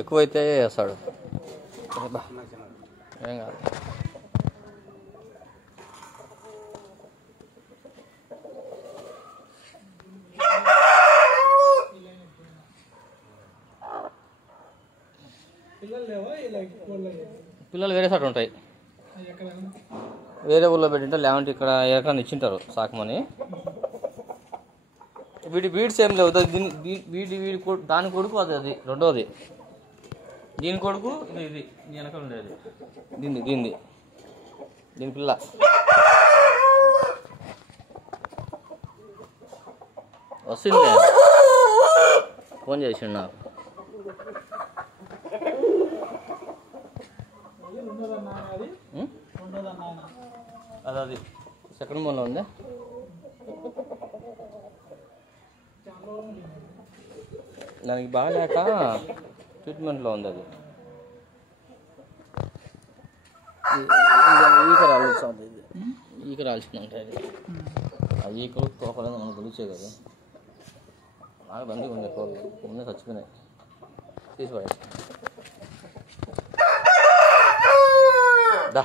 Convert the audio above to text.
ఎక్కువైతే వేస్తాడు. ఏం కాదు. పిల్లలు వేరే సార్ ఉంటాయి, వేరే ఊళ్ళో పెట్టింటే లేవంటే ఇక్కడ ఎక్కడైనా ఇచ్చింటారు సాకమని. వీడ్స్ ఏం లేవు. వీడి దాని కొడుకు అది రెండోది, దీని కొడుకు ఇది వెనకాల ఉండేది, దీని పిల్ల. వస్తుంది, ఫోన్ చేసిండు నాకు. అది సెకండ్ మూలలో ఉంది. దానికి బాగాలేక ట్రీట్మెంట్లో ఉంది. అది ఈక రాల్సింది ఉంటుంది. ఆ ఈకలు తోకలేదు మనం గెలిచే కదా. బాగా బండిగా ఉంది, కోళ్ళు ఉన్నాయి, చచ్చిపోయినాయి, తీసిపోయాయి. దా